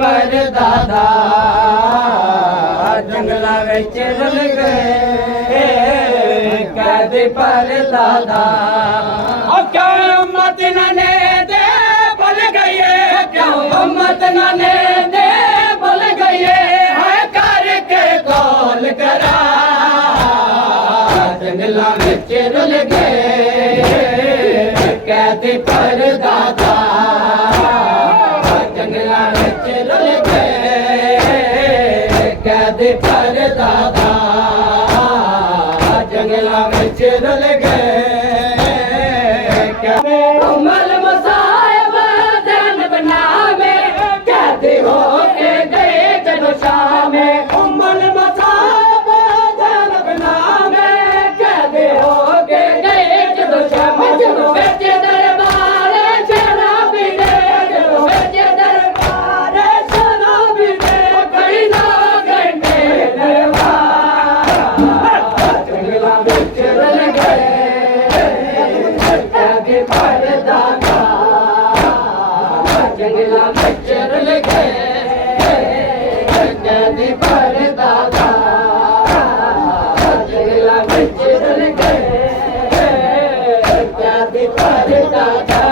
पर दादा जंगला विच रल गए कैद पर दादा क्यों मत ने दे भल गए क्यों मत ने दे भल गए है करके कॉल करा जंगला विच रल गए कैद पर दादा जंगला विच रल गए कैद पर दादा जंगला विच रल गए उमल मसायब ध्यान बनावे कैद हो के गए जनो शाम उमल मसायब ध्यान बनावे कैद हो के गए जनो शाम जनो विच दरबार शराबी दे जनो विच दरबार शराबी दे कई ना घंटे दरबार जंगला विच रल गए कैद पर दादा जंगला विच रल गए कैद पर दादा जंगला विच रल गए कैद पर दादा